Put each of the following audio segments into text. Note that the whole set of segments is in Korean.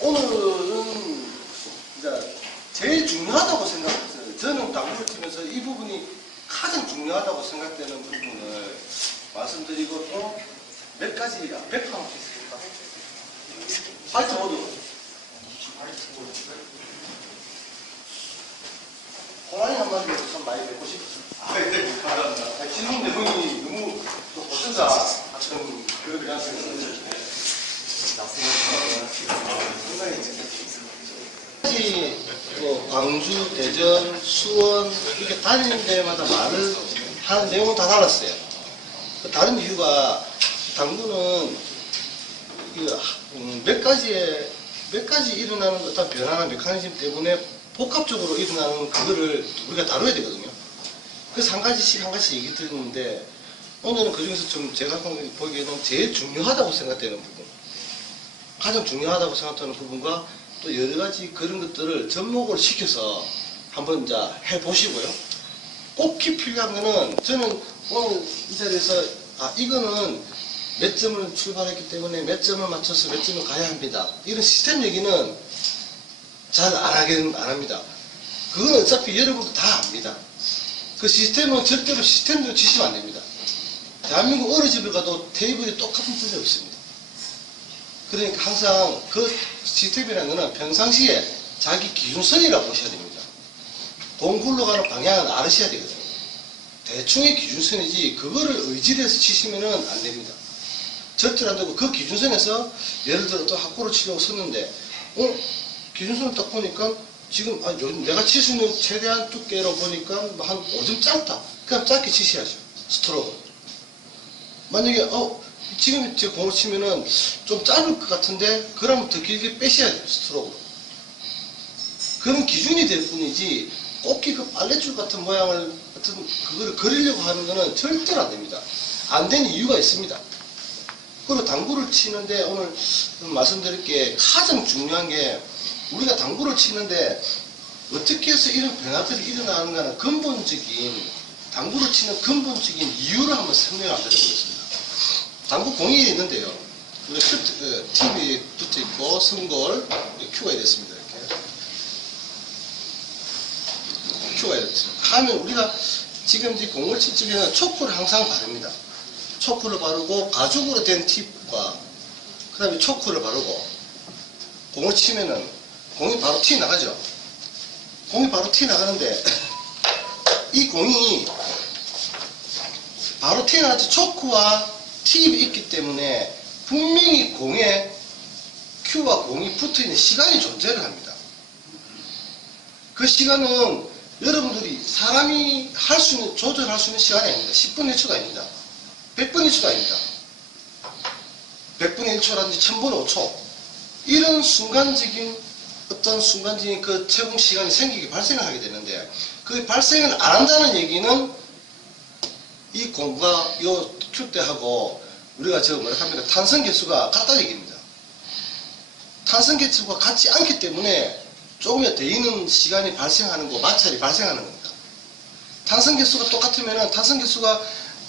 오늘은 이제 제일 중요하다고 생각했어요. 저는 당구를 치면서 이 부분이 가장 중요하다고 생각되는 부분을 말씀드리고 또 몇 가지 백화 한번 있습니까? 화이트보드. 호랑이 한 마리 참 많이 뵙고 싶었어요. 네, 감사합니다. 질문 내용이 너무 또 어쩐다 같은 그런 생각이 상당히 뭐 광주, 대전, 수원 이렇게 다니는 데마다 말을 하는 내용은 다 달랐어요. 그 다른 이유가 당구는 몇 가지 일어나는 어떤 변화나 메커니즘 때문에 복합적으로 일어나는 그거를 우리가 다뤄야 되거든요. 그래서 한 가지씩 얘기 드리는데 오늘은 그 중에서 좀 제가 보기에는 제일 중요하다고 생각되는 부분, 가장 중요하다고 생각하는 부분과 또 여러 가지 그런 것들을 접목을 시켜서 한번 이제 해보시고요. 꼭 필요한 거는 저는 오늘 이 자리에서 이거는 몇 점을 출발했기 때문에 몇 점을 맞춰서 몇 점을 가야 합니다. 이런 시스템 얘기는 잘 안 합니다. 그건 어차피 여러분도 다 압니다. 그 시스템은 절대로 시스템대로 치시면 안 됩니다. 대한민국 어느 집을 가도 테이블이 똑같은 틀이 없습니다. 그러니까 항상 그 시스템이라는 것은 평상시에 자기 기준선이라고 보셔야 됩니다. 공 굴러가는 방향은 알으셔야 되거든요. 대충의 기준선이지 그거를 의지를 해서 치시면 안 됩니다. 절대로 안 되고 그 기준선에서 예를 들어 또 학구를 치려고 섰는데 기준선을 딱 보니까 지금 내가 칠 수 있는 최대한 두께로 보니까 한 5점 짧다. 그냥 짧게 치셔야죠. 스트로크. 만약에 지금 제 공을 치면은 좀 짧을 것 같은데 그러면 더 길게 빼셔야 돼요. 스트로크로. 그런 기준이 될 뿐이지 꼭히 그 빨래줄 같은 모양을 그거를 그리려고 하는 거는 절대로 안 됩니다. 안 되는 이유가 있습니다. 그리고 당구를 치는데 오늘 말씀드릴 게 가장 중요한 게 우리가 당구를 치는데 어떻게 해서 이런 변화들이 일어나는가는 당구를 치는 근본적인 이유를 한번 설명을 드려보겠습니다. 당구 공이 있는데요. 우리 TV 붙어 있고 승골 큐가 됐습니다. 이렇게 큐가 됐습니다. 하면 우리가 지금 이 공을 칠 적에는 초크를 항상 바릅니다. 초크를 바르고 가죽으로 된 팁과 그 다음에 초크를 바르고 공을 치면은 공이 바로 튀어 나가죠. 공이 바로 튀어 나가는데 이 공이 바로 튀어 나가죠. 초크와 팁이 있기 때문에 분명히 공에 큐와 공이 붙어 있는 시간이 존재를 합니다. 그 시간은 여러분들이 사람이 조절할 수 있는 시간이 아닙니다. 10분의 1초가 아닙니다. 100분의 1초가 아닙니다. 100분의 1초라든지 1000분의 5초. 이런 순간적인 그 채공 시간이 발생을 하게 되는데, 그 발생을 안 한다는 얘기는 이 공과 요 큐 때하고 우리가 탄성 개수가 같다는 얘기입니다. 탄성 개수가 같지 않기 때문에 조금이라도 더 있는 시간이 발생하는 거, 마찰이 발생하는 겁니다. 탄성 개수가 똑같으면 탄성 개수가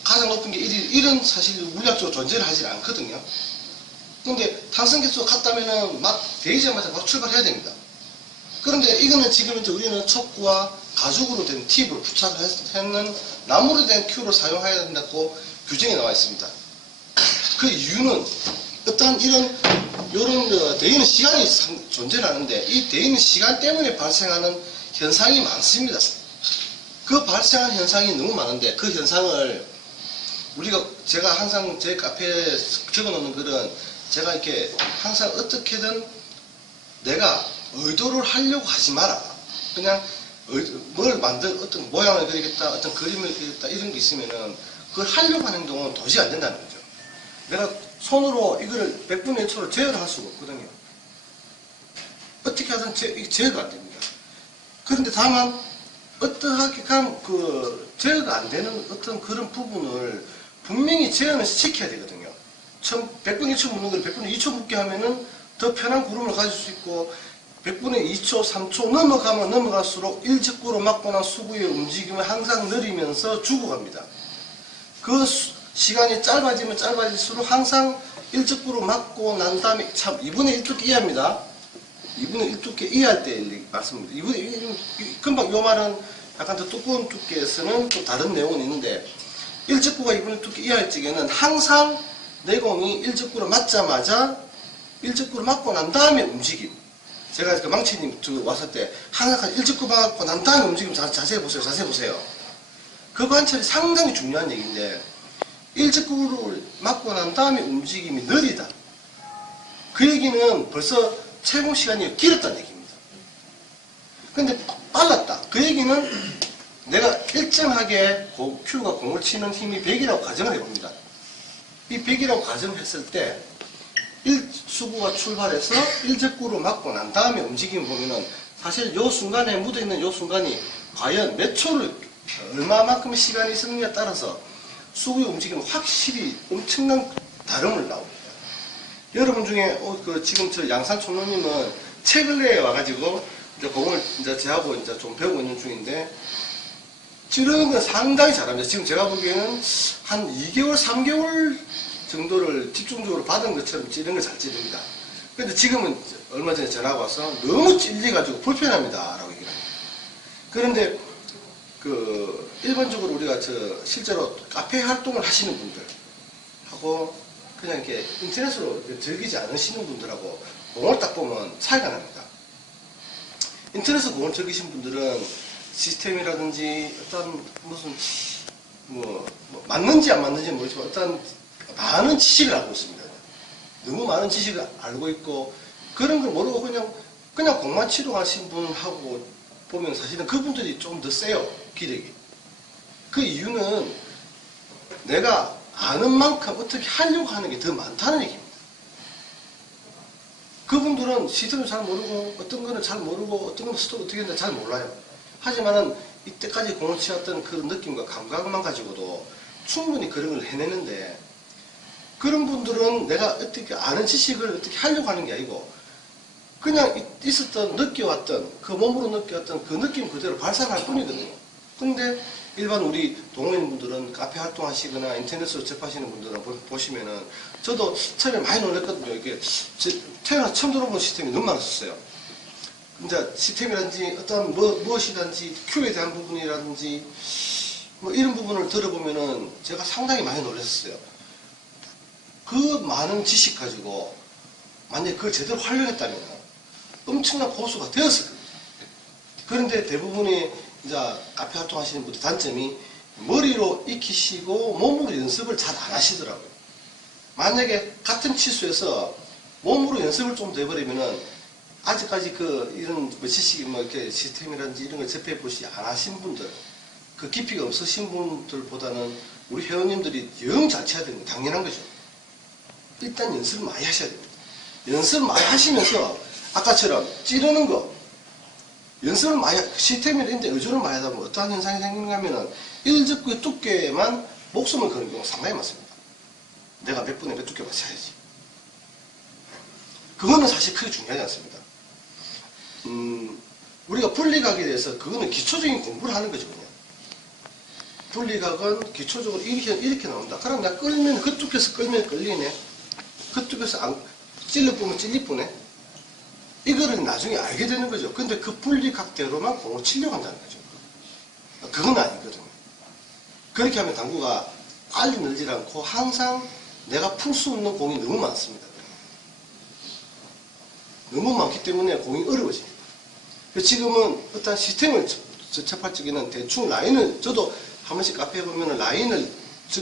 가장 높은 게 1은 사실 물리학적으로 존재를 하지 않거든요. 그런데 탄성 개수가 같다면은 막 되자마자 막 출발해야 됩니다. 그런데 이거는 지금 이제 우리는 촉구와 가죽으로 된 팁을 부착을 했는 나무로 된 큐를 사용해야 된다고 규정이 나와 있습니다. 그 이유는 어떠한 요런 되어있는 시간이 존재를 하는데 이 되어있는 시간 때문에 발생하는 현상이 많습니다. 그 발생한 현상이 너무 많은데 그 현상을 제가 항상 제 카페에 적어놓는 글은 제가 이렇게 항상 어떻게든 내가 의도를 하려고 하지 마라. 그냥 어떤 모양을 그리겠다, 어떤 그림을 그리겠다 이런 게 있으면은 그걸 하려고 하는 행동은 도저히 안 된다는 거죠. 내가 손으로 이거를 100분의 1초로 제어를 할 수가 없거든요. 어떻게 하든 제어가 안 됩니다. 그런데 다만 어떠하게 제어가 안 되는 어떤 그런 부분을 분명히 제어는 시켜야 되거든요. 100분의 1초 묻는 걸 100분의 2초 묻게 하면은 더 편한 구름을 가질 수 있고 100분의 2초, 3초 넘어가면 넘어갈수록 일직구로 맞고 난 수구의 움직임을 항상 느리면서 죽어갑니다. 그 시간이 짧아지면 짧아질수록 항상 일적구로 맞고 난 다음에 참 2분의 1 두께 이하입니다. 2분의 1 두께 이하일 때 말씀입니다. 2분의 1, 금방 요 말은 약간 더 두꺼운 두께에서는 또 다른 내용은 있는데, 일적구가 2분의 1 두께 이하일 적에는 항상 내공이 일적구로 맞자마자 일적구를 맞고 난 다음에 움직임. 제가 그 망치님 왔을 때 항상 일적구 맞고 난 다음에 움직임 자세히 보세요. 자세히 보세요. 그 관찰이 상당히 중요한 얘기인데, 일적구를 맞고 난 다음에 움직임이 느리다. 그 얘기는 벌써 채공 시간이 길었다는 얘기입니다. 근데 빨랐다. 그 얘기는 내가 일정하게 큐가 공을 치는 힘이 100이라고 가정을 해봅니다. 이 100이라고 가정했을 때 수구가 출발해서 일적구로 맞고 난 다음에 움직임을 보면은 사실 요 순간에 묻어있는 요 순간이 과연 몇 초를 얼마만큼의 시간이 있었느냐에 따라서 수구의 움직임은 확실히 엄청난 다름을 나옵니다. 여러분 중에 지금 저 양산 총무님은 최근에 와가지고 이제 공을 이제 저하고 이제 좀 배우고 있는 중인데, 찌르는 건 상당히 잘합니다. 지금 제가 보기에는 한 2개월, 3개월 정도를 집중적으로 받은 것처럼 찌르는 걸 잘 찌릅니다. 근데 지금은 얼마 전에 전화가 와서 너무 찔려가지고 불편합니다. 라고 얘기를 합니다. 그런데 일반적으로 우리가 실제로 카페 활동을 하시는 분들하고 그냥 이렇게 인터넷으로 즐기지 않으시는 분들하고 공을 딱 보면 차이가 납니다. 인터넷에서 공을 즐기신 분들은 시스템이라든지 어떤 무슨 맞는지 안 맞는지 모르지만 어떤 많은 지식을 알고 있습니다. 너무 많은 지식을 알고 있고, 그런 걸 모르고 그냥 공만 치러 가신 분하고 보면 사실은 그분들이 좀 더 세요. 기력이. 그 이유는 내가 아는 만큼 어떻게 하려고 하는 게 더 많다는 얘기입니다. 그분들은 시스템을 잘 모르고, 어떤 거는 잘 모르고, 어떤 거는 스톱 어떻게 했는지 잘 몰라요. 하지만은 이때까지 공을 치었던 그 느낌과 감각만 가지고도 충분히 그런 걸 해내는데, 그런 분들은 내가 어떻게 아는 지식을 어떻게 하려고 하는 게 아니고 그냥 있었던, 느껴왔던, 그 몸으로 느껴왔던 그 느낌 그대로 발산할 뿐이거든요. 근데 일반 우리 동호인분들은 카페 활동하시거나 인터넷으로 접하시는 분들은 보시면은, 저도 처음에 많이 놀랐거든요. 이게 태어나서 처음 들어본 시스템이 너무 많았었어요. 이제 시스템이라든지 어떤 무엇이든지 큐에 대한 부분이라든지 이런 부분을 들어보면은 제가 상당히 많이 놀랐었어요. 그 많은 지식 가지고 만약에 그걸 제대로 활용했다면 엄청난 고수가 되었을 겁니다. 그런데 대부분의 이제 카페 활동하시는 분들 단점이 머리로 익히시고 몸으로 연습을 잘 안 하시더라고요. 만약에 같은 치수에서 몸으로 연습을 좀 더 해버리면은 아직까지 이런 지식이 이렇게 시스템이라든지 이런 걸 접해 보시 안 하신 분들, 그 깊이가 없으신 분들보다는 우리 회원님들이 영 잘 쳐야 되는 게 당연한 거죠. 일단 연습을 많이 하셔야 됩니다. 연습을 많이 하시면서 아까처럼 찌르는 거, 연습을 많이, 시스템이 있는데 의존을 많이 하다 보면 어떠한 현상이 생기는가 하면은 일적구의 두께만 목숨을 거는 경우가 상당히 많습니다. 내가 몇 분에 몇 두께만 쳐야지. 그거는 사실 크게 중요하지 않습니다. 우리가 분리각에 대해서 그거는 기초적인 공부를 하는 거죠, 그냥. 분리각은 기초적으로 이렇게 나온다. 그럼 내가 끌면, 그 두께에서 끌면 끌리네. 그 두께에서 찔러보면 찔리쁘네. 이거를 나중에 알게 되는 거죠. 근데 그 분리각대로만 공을 치려고 한다는 거죠. 그건 아니거든요. 그렇게 하면 당구가 빨리 늘지 않고 항상 내가 풀 수 없는 공이 너무 많습니다. 너무 많기 때문에 공이 어려워집니다. 지금은 어떤 시스템을 접할 적에는 대충 라인을, 저도 한 번씩 카페에 보면 라인을,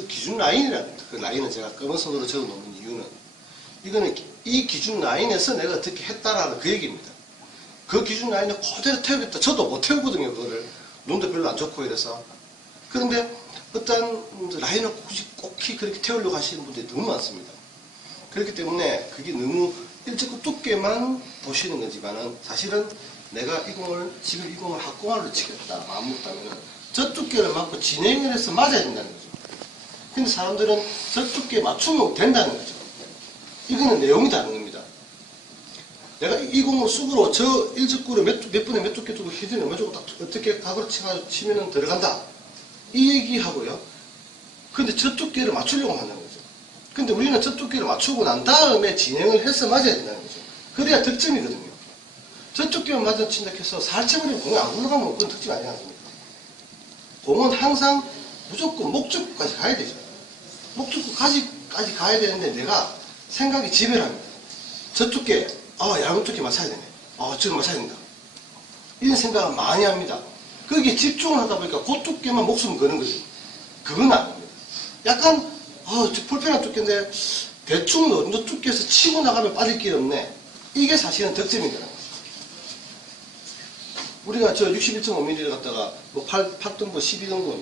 기준 라인이랍니다. 그 라인은 제가 검은 선으로 적어 놓는 이유는, 이거는 이 기준 라인에서 내가 어떻게 했다라는 그 얘기입니다. 그 기준 라인을 그대로 태우겠다. 저도 못 태우거든요, 그거를. 눈도 별로 안 좋고 이래서. 그런데 어떤 라인을 꼭히 그렇게 태우려고 하시는 분들이 너무 많습니다. 그렇기 때문에 그게 너무 일찍 두께만 보시는 거지만은 사실은 내가 지금 이 공을 합공화로 치겠다 마음 먹다면은 저 두께를 맞고 진행을 해서 맞아야 된다는 거죠. 근데 사람들은 저 두께에 맞추면 된다는 거죠. 이거는 내용이 다른 겁니다. 내가 이 공을 쑥으로 저 일적구를 몇 분에 몇 두께 두고 헤드를 얼마주고 딱 어떻게 각으로 치면은 들어간다. 이 얘기하고요. 근데 저 두께를 맞추려고 한다는 거죠. 근데 우리는 저 두께를 맞추고 난 다음에 진행을 해서 맞아야 된다는 거죠. 그래야 득점이거든요. 저 두께만 맞아 친다 해서 살짝 그리고 공이 안 굴러가면 그건 득점이 아니지 않습니까? 공은 항상 무조건 목적구까지 가야 되죠. 목적구까지 가야 되는데 내가 생각이 지배를 합니다. 저 두께, 얇은 두께 맞춰야 되네. 저는 맞춰야 된다. 이런 생각을 많이 합니다. 거기에 집중을 하다 보니까 그 두께만 목숨을 거는 거죠. 그건 아닙니다. 약간, 저 불편한 두께인데 대충 어느 정도 두께에서 치고 나가면 빠질 길이 없네. 이게 사실은 득점인 거예요. 우리가 저 61.5mm를 갖다가 뭐 8등분, 12등분,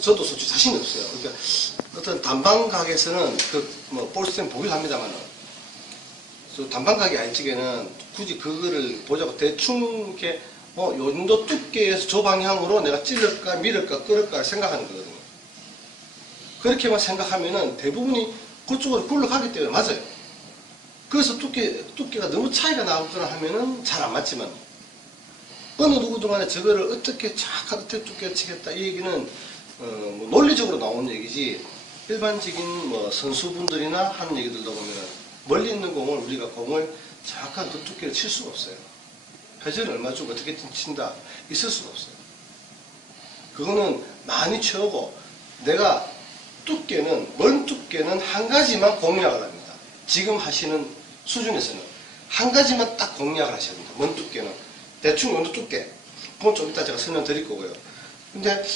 저도 솔직히 자신이 없어요. 그러니까 어떤 단방 가게에서는 볼스템 보기도 합니다만은, 단방 가게 안쪽에는 굳이 그거를 보자고 대충 이렇게, 요 정도 두께에서 저 방향으로 내가 찔를까, 밀을까, 끌을까 생각하는 거거든요. 그렇게만 생각하면은 대부분이 그쪽으로 굴러가기 때문에 맞아요. 그래서 두께가 너무 차이가 나거나 하면은 잘 안 맞지만, 어느 누구도 간에 저거를 어떻게 착하게 두께 치겠다 이 얘기는 뭐 논리적으로 나오는 얘기지, 일반적인 뭐 선수분들이나 하는 얘기들도 보면 멀리 있는 공을 우리가 공을 정확한 그 두께를 칠 수가 없어요. 회전을 얼마 주고 어떻게 친다 있을 수가 없어요. 그거는 많이 채우고, 내가 먼 두께는 한 가지만 공략을 합니다. 지금 하시는 수준에서는 한 가지만 딱 공략을 하셔야 됩니다. 먼 두께는 대충 요정도 두께. 그건 좀 이따 제가 설명드릴 거고요. 근데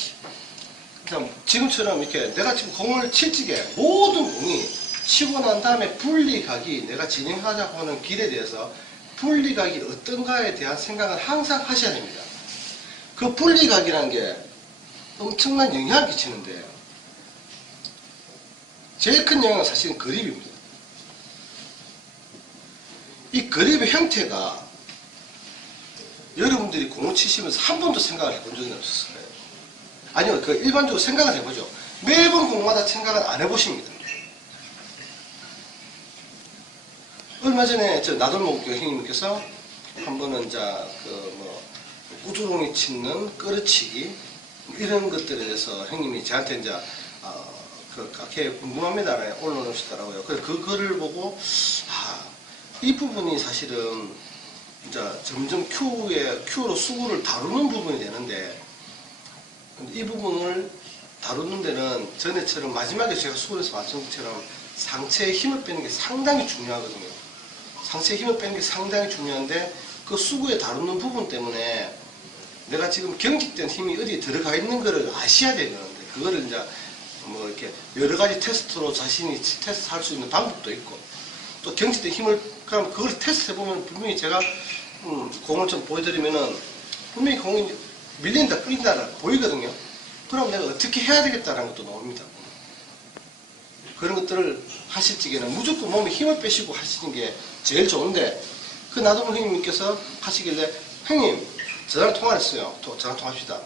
그냥 지금처럼 이렇게 내가 지금 공을 칠 적에 모든 공이 치고 난 다음에 분리각이, 내가 진행하자고 하는 길에 대해서 분리각이 어떤가에 대한 생각을 항상 하셔야 됩니다. 그 분리각이라는 게 엄청난 영향을 끼치는데, 제일 큰 영향은 사실은 그립입니다. 이 그립의 형태가 여러분들이 공을 치시면서 한 번도 생각을 해본 적이 없었을 거예요. 아니요, 일반적으로 생각을 해보죠. 매번 공마다 생각을 안 해보십니다. 얼마 전에 나돌목 형님께서 한 번은 우두롱이 치는 끌어치기 이런 것들에 대해서 형님이 저한테 그렇게 궁금합니다 올려놓으시더라고요. 그래서 그거를 보고 이 부분이 사실은 점점 큐로 수구를 다루는 부분이 되는데, 이 부분을 다루는 데는 전에처럼 마지막에 제가 수구에서 말씀드린 것처럼 상체에 힘을 빼는 게 상당히 중요하거든요. 상체에 힘을 빼는 게 상당히 중요한데, 그 수구에 다루는 부분 때문에 내가 지금 경직된 힘이 어디에 들어가 있는 거를 아셔야 되는데, 그거를 뭐 이렇게 여러 가지 테스트로 자신이 테스트할 수 있는 방법도 있고, 또 경직된 힘을 그럼 그걸 테스트 해보면 분명히 제가 공을 좀 보여드리면은 분명히 공이 밀린다 끌린다 보이거든요. 그럼 내가 어떻게 해야 되겠다는 것도 나옵니다. 그런 것들을 하실 적에는 무조건 몸에 힘을 빼시고 하시는 게 제일 좋은데, 그 나도문 형님께서 하시길래, 형님 저랑 통화를 했어요. 저랑 통화합시다.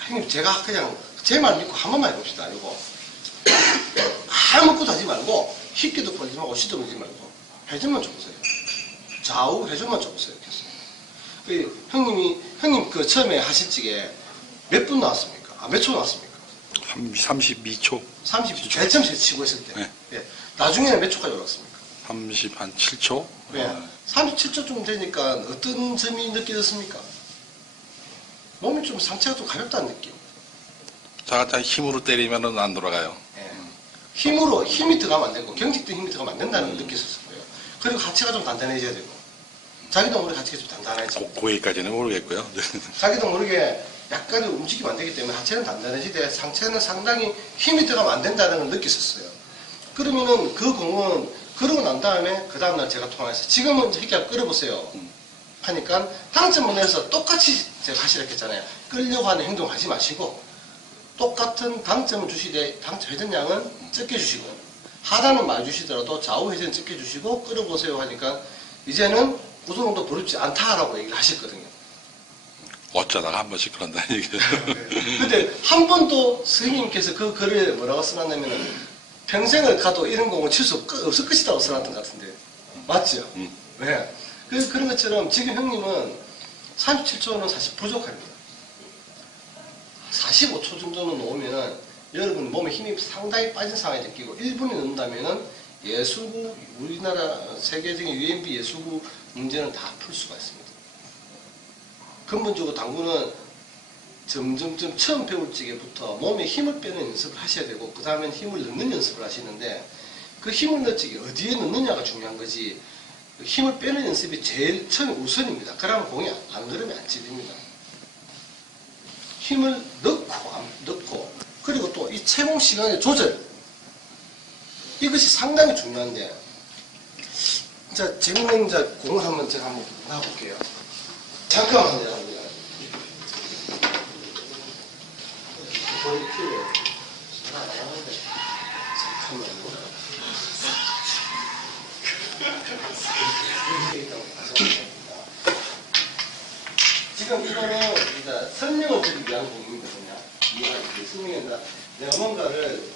형님 제가 그냥 제 말 믿고 한 번만 해봅시다. 이거 아무것도 하지 말고 쉽게도 걸리지 말고 시도 걸리지 말고 회전만 줘보세요. 좌우 회전만 줘보세요. 형님 그 처음에 하실 적에 몇 분 나왔습니까? 몇 초 나왔습니까? 32초. 32초. 제일 처음 치고 했을 때. 네. 예. 나중에는 몇 초까지 올랐습니까? 37초. 네. 37초쯤 되니까 어떤 점이 느껴졌습니까? 몸이 좀 상체가 좀 가볍다는 느낌. 자가 힘으로 때리면은 안 돌아가요. 예. 힘이 들어가면 안 되고, 경직된 힘이 들어가면 안 된다는 걸 느꼈었을 거예요. 그리고 하체가 좀 단단해져야 되고, 자기도 모르게 하체가 좀 단단해지고. 고기까지는 모르겠고요. 자기도 모르게 약간의 움직이면 안 되기 때문에 하체는 단단해지되 상체는 상당히 힘이 들어가면 안 된다는 걸 느꼈었어요. 그러면은 그 공은 그러고 난 다음에 그 다음날 제가 통화해서 지금은 이렇게 끌어보세요 하니까, 당점 문에서 똑같이 제가 하시라 했잖아요. 끌려고 하는 행동 하지 마시고 똑같은 당점을 주시되 당점 회전량은 적게 주시고, 하단은 많이 주시더라도 좌우 회전 적게 주시고 끌어보세요 하니까 이제는 우두롱도 부럽지 않다라고 얘기를 하셨거든요. 어쩌다가 한 번씩 그런다는 얘기죠. 근데 한 번도 선생님께서 그 글을 뭐라고 써놨냐면은, 평생을 가도 이런 공을 칠 수 없을 것이라고 써놨던 것 같은데 맞죠? 네. 그래서 그런 것처럼 지금 형님은 37초는 사실 부족합니다. 45초 정도는 놓으면 여러분 몸에 힘이 상당히 빠진 상황이 느끼고 1분이 넘는다면은 예수구, 우리나라 세계적인 UMB 예수구 문제는 다 풀 수가 있습니다. 근본적으로 당구는 점점점 처음 배울 적에부터 몸에 힘을 빼는 연습을 하셔야 되고 그 다음엔 힘을 넣는 연습을 하시는데 그 힘을 넣을 적에 어디에 넣느냐가 중요한 거지 힘을 빼는 연습이 제일 처음에 우선입니다. 그러면 공이 안 그러면 안 찔립니다. 힘을 넣고 그리고 또 이 채공 시간의 조절 이것이 상당히 중요한데 자 지금은 이제 공을 한번 제가 한번 놔볼게요. 잠깐만요. 잠깐만요. 지금 이거는 이제 설명을 드리기 위한 공입니다. 설명이 아니라 내가 뭔가를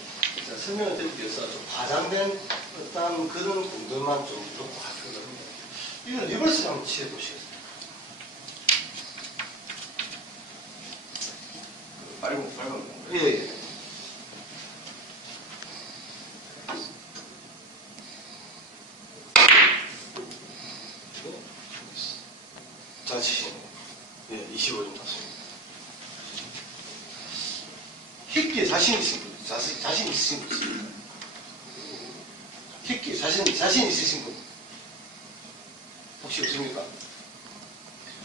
설명을 드리기 위해서 좀 과장된 어떤 그런 공들만 좀 놓고 하거든요. 이걸 리버스를 한번 취해보시겠어요? 빨간 거. 예. 자, 치시네. 예, 25점 땄습니다. 힙기에 자신 있으신 분, 자신 있으신 분 있습니다. 힙기에 자신 있으신 분. 혹시 없습니까?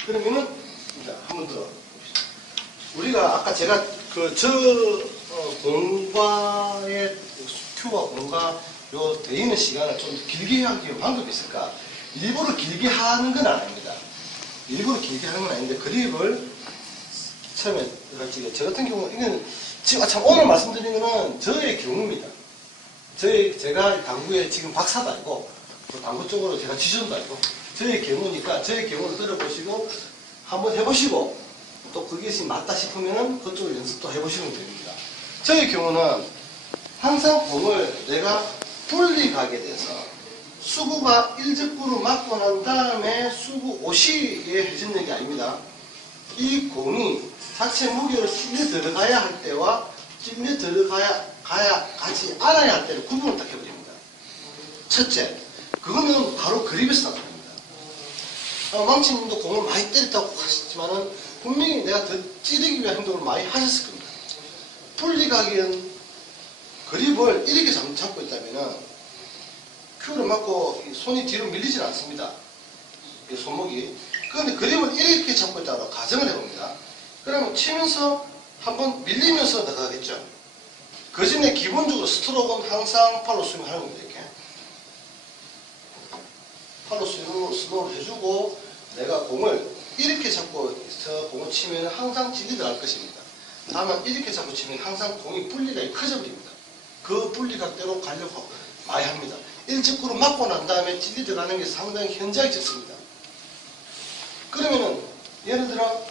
그러면은, 이제 한 번 더 봅시다. 우리가 아까 제가 공과의 큐와 공과 요 돼 있는 시간을 좀 길게 하기 위한 방법이 있을까? 일부러 길게 하는 건 아닙니다. 일부러 길게 하는 건 아닌데 그립을 처음에 저 같은 경우는 이건 지금 참 오늘 말씀드린 거는 저의 경우입니다. 제가 당구에 지금 박사도 아니고 또 당구 쪽으로 제가 지존도 아니고 저의 경우니까 저의 경우를 들어보시고 한번 해보시고 또 그것이 맞다 싶으면 그쪽으로 연습도 해보시면 됩니다. 저의 경우는 항상 공을 내가 분리 가게 돼서 수구가 1적구로 맞고 난 다음에 수구 5시에 회전력이 아닙니다. 이 공이 자체 무게로 찔려 들어가야 할 때와 찔려 가지 않아야 할 때를 구분을 딱 해버립니다. 첫째, 그거는 바로 그립에서 나타납니다. 망치님도 공을 많이 때렸다고 하셨지만은 분명히 내가 더 찌르기 위한 행동을 많이 하셨을 겁니다. 분리가기엔 그립을 이렇게 잡고 있다면은 큐를 맞고 손이 뒤로 밀리질 않습니다. 이 손목이. 그런데 그립을 이렇게 잡고 있다고 가정을 해봅니다. 그러면 치면서 한번 밀리면서 나가겠죠. 그 전에 기본적으로 스트로크는 항상 팔로 스윙을 하는 겁니다. 이렇게. 팔로 스윙을 해주고 내가 공을 이렇게 잡고 공을 치면 항상 찔리 들어갈 것입니다. 다만 이렇게 잡고 치면 항상 공이 분리가 커져 버립니다. 그 분리각대로 가려고 많이 합니다. 1적구로 맞고 난 다음에 찔리 들어가는 게 상당히 현저하게 적습니다. 그러면은 예를 들어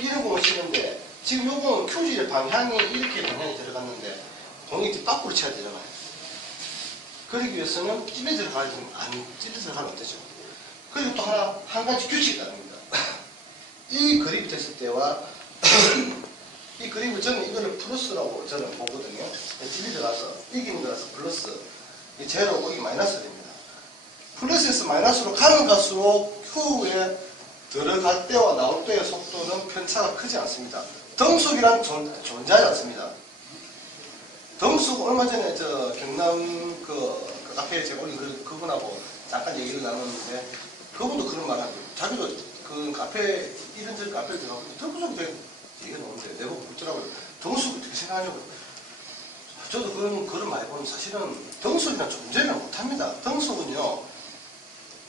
이런 공을 치는데 지금 요 공은 큐질의 방향이 이렇게 방향이 들어갔는데 공이 뒷밖으로 쳐야 들어가요. 그러기 위해서는 찔리 들어가면 안 되죠. 그리고 또 한 가지 규칙이 따릅니다. 이 그립이 됐을 때와 이 그립을 저는 이거를 플러스라고 저는 보거든요. 찔리 들어가서 이기는 거라서 플러스, 이 제로고 이게 마이너스 됩니다. 플러스에서 마이너스로 가는 갈수록 큐에 들어갈 때와 나올 때의 속도는 편차가 크지 않습니다. 덩속이란 존재하지 않습니다. 덩속 얼마 전에 저 경남 그 카페에 제가 올린 그분하고 잠깐 얘기를 나눴는데 그분도 그런 말 하고 자기도 그 카페 이런저런 카페에 들어가고 덩속 되게 얘기가 나오는데 내가 묻더라고요. 덩속 어떻게 생각하냐고. 저도 그런 말고는 사실은 덩속이란 존재를 못합니다. 덩속은요.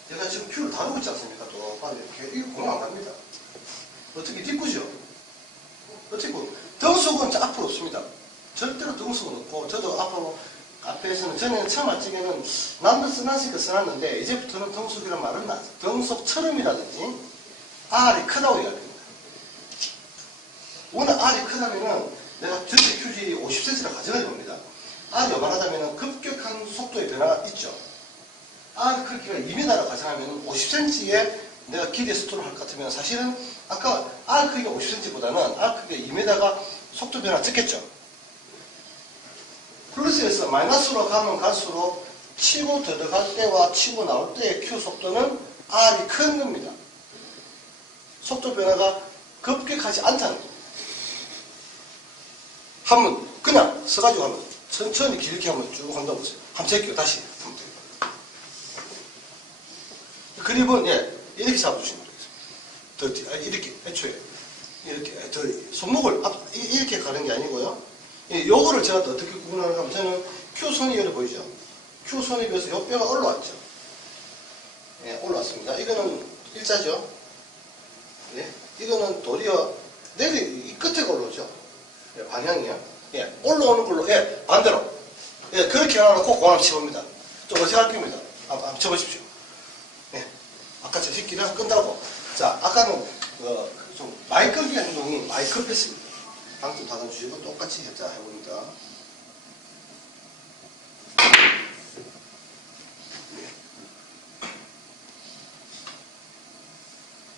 제가 지금 큐를 다루고 있지 않습니까? 또 이렇게 이거 공 안 갑니다. 어떻게 뒷구죠? 어떻게 덩속은 앞으로 없습니다. 절대로 덩속은 없고 저도 앞으로 앞에서는 전에는 처음 할 적에는 남도 써놨으니까 써놨는데 이제부터는 덩속이란 말은 덩속처럼이라든지 R이 크다고 이야기합니다. 워낙 R이 크다면은 내가 전체 큐질이 50cm라 가정을 해봅니다. R이 요만하다면은 급격한 속도의 변화가 있죠. R 크기가 2m라 가정하면 50cm에 내가 기대 스토를 할 것 같으면 사실은 아까 R 크기가 50cm보다는 R 크기가 2m가 속도 변화가 적겠죠. 플러스에서 마이너스로 가면 갈수록 치고 들어갈 때와 치고 나올 때의 Q 속도는 R이 큰 겁니다. 속도 변화가 급격하지 않다는 겁니다. 한번 그냥 서가지고 하면 천천히 길게 한번 쭉 한다고 보세요. 한번 제끼고 다시 하면 됩니다. 그립은 이렇게 잡아주시면 되겠습니다. 이렇게 애초에 이렇게 손목을 이렇게 가는 게 아니고요. 요거를 제가 어떻게 구분하는가 하면 저는 Q선이 여기 보이죠? Q선에 비해서 요 뼈가 올라왔죠. 올라왔습니다. 이거는 일자죠. 이거는 도리어 이 끝에 올라오죠. 방향이요. 올라오는 걸로, 반대로. 그렇게 해놓고 공 한번 쳐봅니다. 좀 어색할 겁니다. 한번 쳐보십시오. 아까 저 새끼를 끈다고. 자, 아까는, 좀, 마이크기 행동이 마이크 패스입니다. 방금 닫아주시고 똑같이 해봅니다.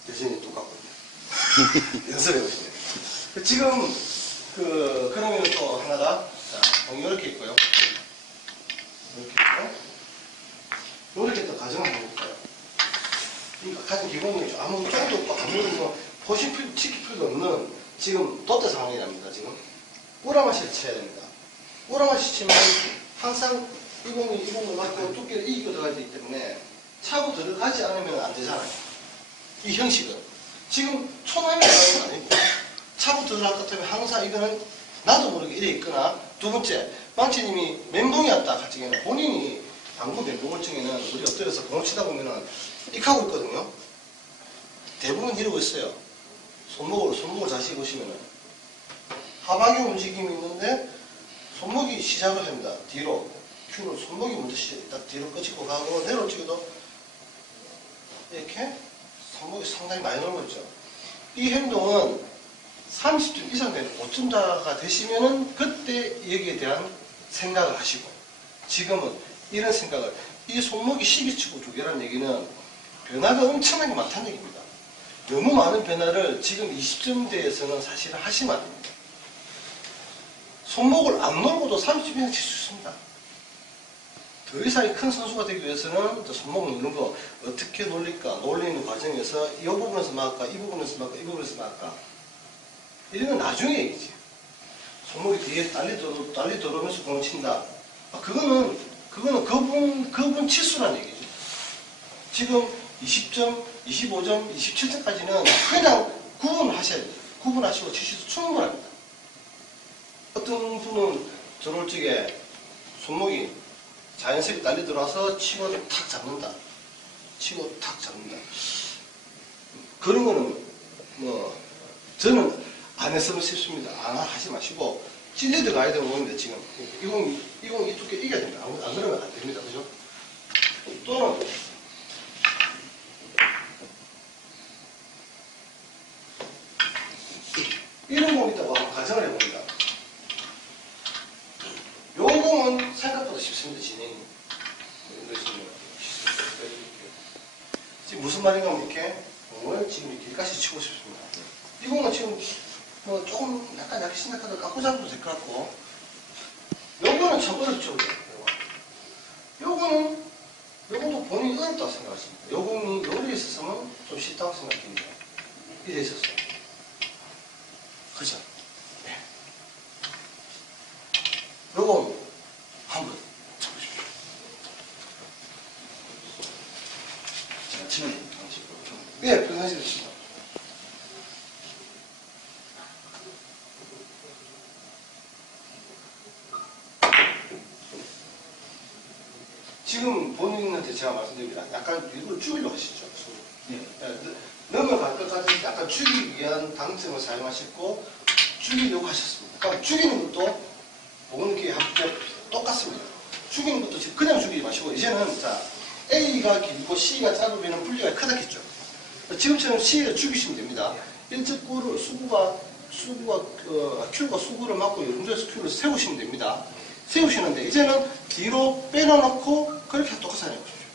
여전히 똑같군요. 연습해보시네요. 지금, 그러면 또 하나가, 자, 공이 이렇게 있고요. 이렇게 있고, 이렇게 또 가정을 해볼까요? 그러니까 가장 기본이죠. 아무 쪽도 없고, 아무런 치킬 필요도 없는, 지금 돛대 상황이랍니다, 지금. 우라마시를 쳐야 됩니다. 우라마시 치면 항상 이 공을 맞고 두께를 이기고 들어가야 되기 때문에 차고 들어가지 않으면 안 되잖아요. 이 형식은. 지금 초남이 나오는 건 아니고, 차고 들어갈 것 같으면 항상 이거는 나도 모르게 이래 있거나, 두 번째, 망치님이 멘붕이었다 할 적에는 본인이 당구 멘붕을증에는 우리 엎드려서 공을 치다 보면은 익하고 있거든요. 대부분 이러고 있어요. 손목을 자세히 보시면은 하박의 움직임이 있는데 손목이 시작을 합니다. 뒤로. Q는 손목이 먼저 딱 뒤로 끄집고 가고 내려 찍어도 이렇게 손목이 상당히 많이 넓어 있죠. 이 행동은 30점 이상 되는 고점자가 되시면은 그때 여기에 대한 생각을 하시고, 지금은 이런 생각을, 이 손목이 12치고 두 개라는 얘기는 변화가 엄청나게 많다는 얘기입니다. 너무 많은 변화를 지금 20점대에서는 사실은 하시면 안 됩니다. 손목을 안 놀고도 30점 이상 칠 수 있습니다. 더 이상 큰 선수가 되기 위해서는 손목 노는 거 어떻게 놀릴까, 놀리는 과정에서 이 부분에서 막을까, 이 부분에서 막을까, 이 부분에서 막을까, 이런 건 나중에 얘기지. 손목이 뒤에 달리 들어오면서 공을 친다. 그거는 그분 치수란 얘기죠. 지금 20점, 25점, 27점까지는 그냥 구분하셔야 돼요. 구분하시고 치셔도 충분합니다. 어떤 분은 들어올 적에 손목이 자연스럽게 달리 들어와서 치고 탁 잡는다. 치고 탁 잡는다. 그런 거는 저는 안 했으면 싶습니다. 안 하지 마시고 찔려 들어가야 되는 겁니다. 지금 이 두께 이겨야 됩니다. 안 그러면 안 됩니다. 그죠? 또는 이런 공이 있다고 한번 가정을 해봅니다. 요 공은 생각보다 쉽습니다. 진행이. 지금 무슨 말인가 하면 이렇게 공을 지금 길까지 치고 싶습니다. 이 공은 지금 조금 약간 심각하다 깎고 잡아도 될 것 같고, 요거는 참 어렵죠. 요것도 본인이 어렵다고 생각하십니다. 요 공이 요리에 있었으면 좀 쉽다고 생각합니다. 이래 있었어요. 그죠? 네. 요거 한번 쳐보십시오. 제가 치는 방식으로 좀. 예, 변하시겠습니다. 지금 본인한테 제가 말씀드립니다. 약간 일부러 죽이려고 하시죠. 넘어갈 것까지 약간 죽이기 위한 방점을 사용하셨고, 죽이려고 하셨습니다. 그러니까 죽이는 것도 보는 함께 똑같습니다. 죽이는 것도 지금 그냥 죽이지 마시고, 이제는 자, A가 길고 C가 짧으면 분리가 크다겠죠. 지금처럼 C를 죽이시면 됩니다. 1적 수구가 Q가 수구를 막고 연주에서 Q를 세우시면 됩니다. 세우시는데 이제는 뒤로 빼놓고 그렇게 똑같이 해보십시오.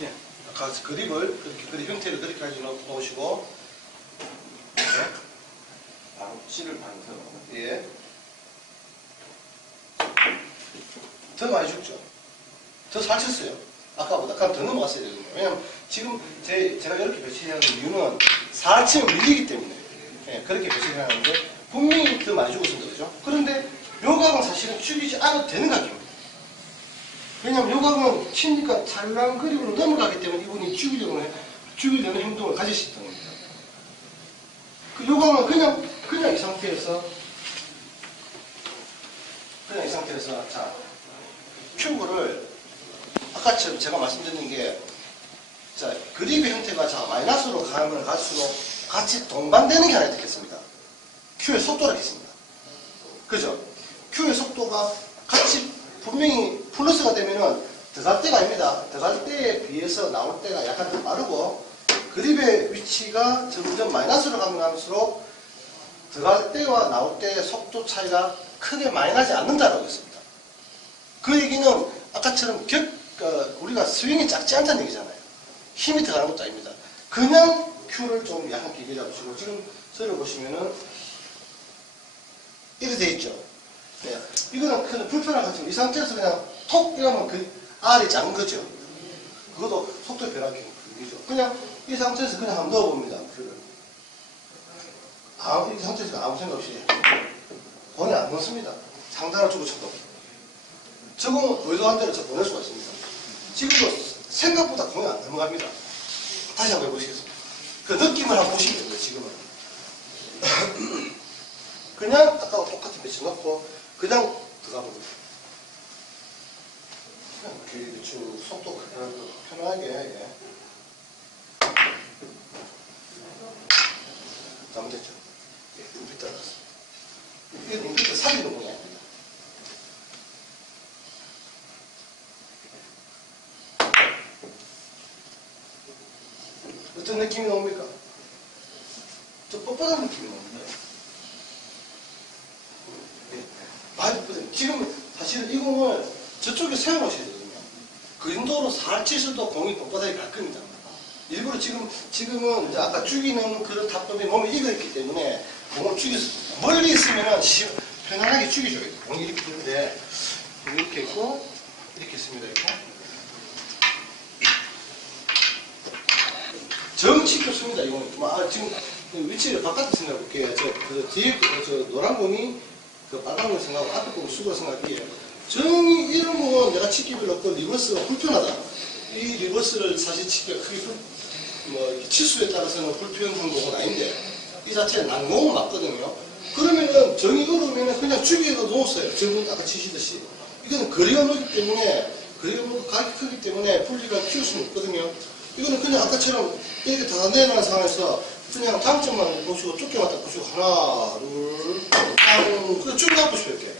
예, 아까 그립을 그립 형태를 그렇게 가지고 놓으시고, 네. 바로 C를 반대로. 예. 더 많이 죽죠. 더 살쪘어요. 아까보다. 그럼 더 넘어갔어야 되거든요. 왜냐면 지금 제가 이렇게 배치하는 이유는 살찌면 밀리기 때문에 예, 그렇게 배치를 하는데 분명히 더 많이 죽었습니다. 그죠? 그런데 요 각은 사실은 죽이지 않아도 되는 각입니다. 왜냐면 요 각은 치니까 찰랑거리고 넘어가기 때문에 이분이 죽이려는 행동을 가질 수 있다는 겁니다. 그 요 각은 그냥 이 상태에서 자 큐브를 아까처럼 제가 말씀드린 게 자 그립의 형태가 자 마이너스로 가면 갈수록 같이 동반되는 게 하나 있겠습니다. Q의 속도가 있습니다. 그죠? Q의 속도가 같이 분명히 플러스가 되면은 들어갈 때가 아닙니다. 들어갈 때에 비해서 나올 때가 약간 더 빠르고 그립의 위치가 점점 마이너스로 가면 갈수록 들어갈 때와 나올 때의 속도 차이가 크게 많이 나지 않는다라고 했습니다. 그 얘기는 아까처럼 우리가 스윙이 작지 않다는 얘기잖아요. 힘이 들어가는 것도 아닙니다. 그냥 Q를 좀 약간 길게 잡으시고 지금 서를 보시면은 이렇게 돼 있죠. 네. 이거는 그냥 불편한 것 같지만 이 상태에서 그냥 톡 이러면 그 R이 작은 거죠. 그것도 속도 변화기 그죠. 그냥 이 상태에서 그냥 한번 넣어봅니다. Q를. 이 상태에서 아무 생각 없이 공이 안 넣습니다. 상단을 주고 쳐도. 적응은 의도한 대로 저 보낼 수가 있습니다. 지금도 생각보다 공이 안 넘어갑니다. 다시 한번 해보시겠습니다. 그 느낌을 한번 보시면 됩니다. 지금은. 그냥 아까와 똑같은 배치 넣고 그냥 들어가 봅니다. 그냥 길게 쭉 속도 편하게 예. 잘못됐죠? 예, 눈빛 따라갔어. 이게 눈빛을 살리는 공이 아닙니다. 어떤 느낌이 나옵니까? 저 뻣뻣한 느낌이 나옵니다. 네. 많이 뻣뻣해요. 지금 사실은 이 공을 저쪽에 세워놓으셔야 되거든요. 그 정도로 살찌셔도 공이 뻣뻣하게 갈 겁니다. 일부러 지금은 이제 아까 죽이는 그런 답법이 몸에 익어있기 때문에 공을 멀리 있으면은 편안하게 죽이줘야 돼요. 공이 이렇게 있는데 이렇게 있고 이렇게 있습니다. 이렇게. 정치 겹습니다. 이거는. 지금 위치를 바깥에 생각해 볼게요. 뒤에 저 노란 공이 그 빨간 공 생각하고 앞에 공 수고 생각할게요. 정이 이런 공은 내가 치기를 넣고 리버스가 불편하다. 이 리버스를 사실 치기가 크게 치수에 따라서는 불편한 공은 아닌데 이 자체는 난공은 맞거든요. 그러면은 정이 어려우면 그냥 죽이에도 놓았어요. 지금 아까 치시듯이. 이거는 거리가 넓기 때문에 거리가 넓고 각이 크기 때문에 분리가 키울 수는 없거든요. 이거는 그냥 아까처럼 이렇게 다 내놓은 상황에서 그냥 장점만 보시고 좁게만 딱 보시고 하나, 둘, 그냥 쭉 놔보시고 이렇게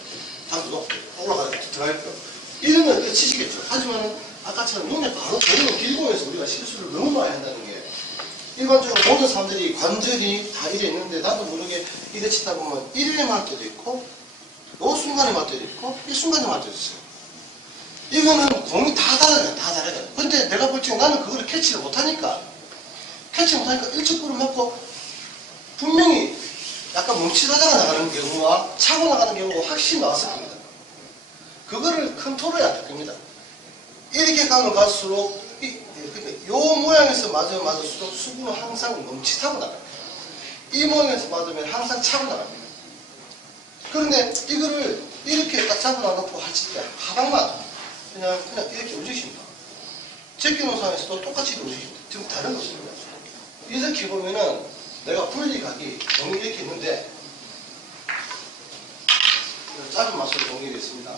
장도 올라가요. 들어갈 거예요. 이러면 이렇게 치시겠죠. 하지만 아까처럼 눈에 바로 보이는 길공에서 우리가 실수를 너무 많이 한다는 게 일반적으로 모든 사람들이 관절이 다 이래 있는데 나도 모르게 이래 치다 보면 이래 맞을 때도 있고 요 순간에 맞을 때도 있고 이 순간에 맞을 때도 있어요. 이거는 공이 다 다르거든. 근데 내가 볼 적에 나는 그거를 캐치를 못하니까 일찍불을 맞고 분명히 약간 뭉치다가 나가는 경우와 차고 나가는 경우가 확실히 나왔을 겁니다. 그거를 컨트롤해야 될 겁니다. 이렇게 가면 갈수록 요 모양에서 맞을수록 수구는 항상 멈칫하고 나갑니다. 이 모양에서 맞으면 항상 차고 나갑니다. 그런데 이거를 이렇게 딱 잡아놔놓고 하실 때 하방만 그냥 이렇게 움직이십니다. 제끼는 상황에서도 똑같이 움직이십니다. 지금 다른 거 없습니다. 이렇게 보면은 내가 분리각이 공이 이렇게 있는데 짧은 맛으로 공이 있습니다.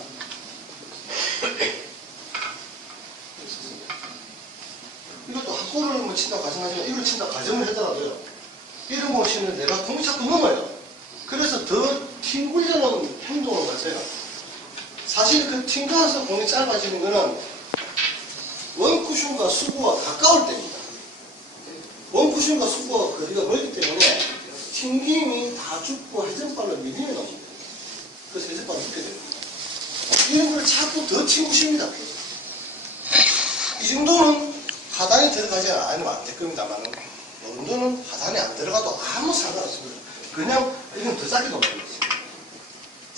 이것도 학고를 친다고 가정하지만 이걸 친다고 가정을 하더라도요. 이런 모션을 내가 공이 자꾸 넘어요. 그래서 더 튕굴려는 행동을 가져요. 사실 그 튕겨서 공이 짧아지는 거는 원쿠션과 수구가 가까울 때입니다. 원쿠션과 수구가 거리가 멀기 때문에 튕김이 다 죽고 회전발로 밀리면 옵니다. 그래서 회전발로 죽게 됩니다. 이런 걸 자꾸 더 튕기십니다. 이 정도는 하단에 들어가지 않으면 안 될 겁니다만 이 정도는 하단에 안 들어가도 아무 상관없습니다. 그냥 이건 더 짧게 넘어가겠습니다.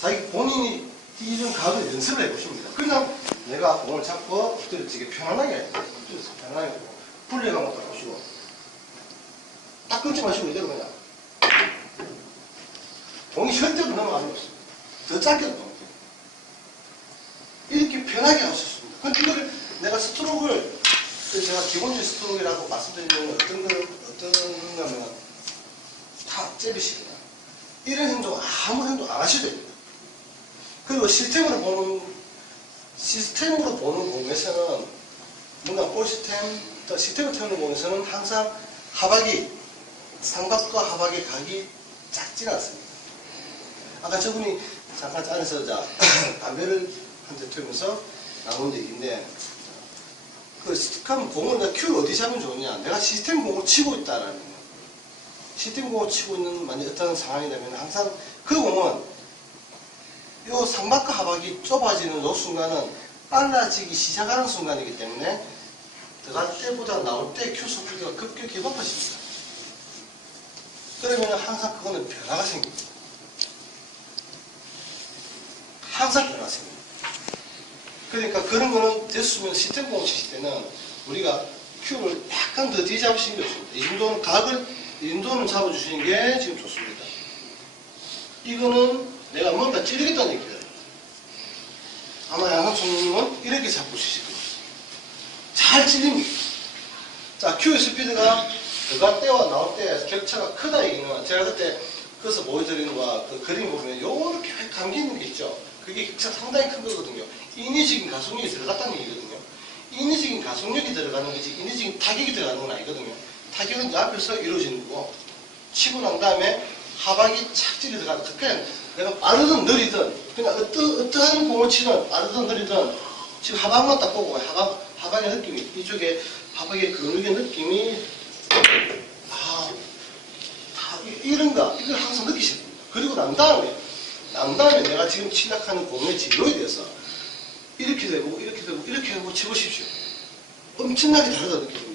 자기 본인이 이런 각을 연습을 해보십니다. 그냥 내가 공을 잡고 엎드려지게 편안하게 해요. 엎드려서 편안하게 하고 분리감 갖다 보시고 딱 끊지 마시고 이대로 그냥 공이 현재로 넘어가는 없어요. 더 짧게 넘어가요. 이렇게 편하게 할 수 있습니다. 근데 이거를 내가 스트로크를 제가 기본적인 스트로크라고 말씀드리면 어떤 건가면 다 잽이시거나 이런 행동 아무 행동 안 하셔도 됩니다. 그리고 시스템으로 보는 공에서는 뭔가 볼 시스템을 태우는 공에서는 항상 하박이 삼각과 하박의 각이 작지는 않습니다. 아까 저분이 잠깐 안에서 담배를 한 대 태우면서 나온 얘기인데 그럼 공을 내가 큐를 어디 잡으면 좋으냐? 내가 시스템 공을 치고 있다라는 거예요. 시스템 공을 치고 있는 만약 어떤 상황이라면 항상 그 공은 요 삼박과 하박이 좁아지는 요 순간은 빨라지기 시작하는 순간이기 때문에 들어갈 때보다 나올 때 큐 속도가 급격히 높아집니다. 그러면 항상 그거는 변화가 생깁니다. 항상 변화가 생깁니다. 그러니까 그런 거는 됐으면 시스템 공을 치실 때는 우리가 큐를 약간 더 뒤에 잡으시는 게 좋습니다. 이 정도는 이 정도는 잡아주시는 게 지금 좋습니다. 이거는 내가 뭔가 찌르겠다는 얘기예요. 아마 양상총님은 이렇게 잡고 치실 겁니다. 잘 찔립니다. 자, 큐의 스피드가 들어갈 때와 나올 때 격차가 크다 얘기는 제가 그때 그래서 보여드리는 거와 그 그림 보면 요렇게 감기 있는 게 있죠. 그게 격차 상당히 큰 거거든요. 인위적인 가속력이 들어갔다는 얘기거든요. 인위적인 가속력이 들어가는 거지 인위적인 타격이 들어가는 건 아니거든요. 타격은 앞에서 이루어지는 거고 치고 난 다음에 하박이 착질이 들어가는 거. 그냥 내가 빠르든 느리든 그냥 어떠한 공을 치든 빠르든 느리든 지금 하박만 딱 보고 하박의 느낌이 이쪽에 하박의 근육의 느낌이 이런가 이걸 항상 느끼셔야 됩니다. 그리고 난 다음에 내가 지금 침략하는 공의 진로에 대해서 이렇게 되고 이렇게 되고 이렇게 하고 치보십시오. 엄청나게 다르다 느껴요.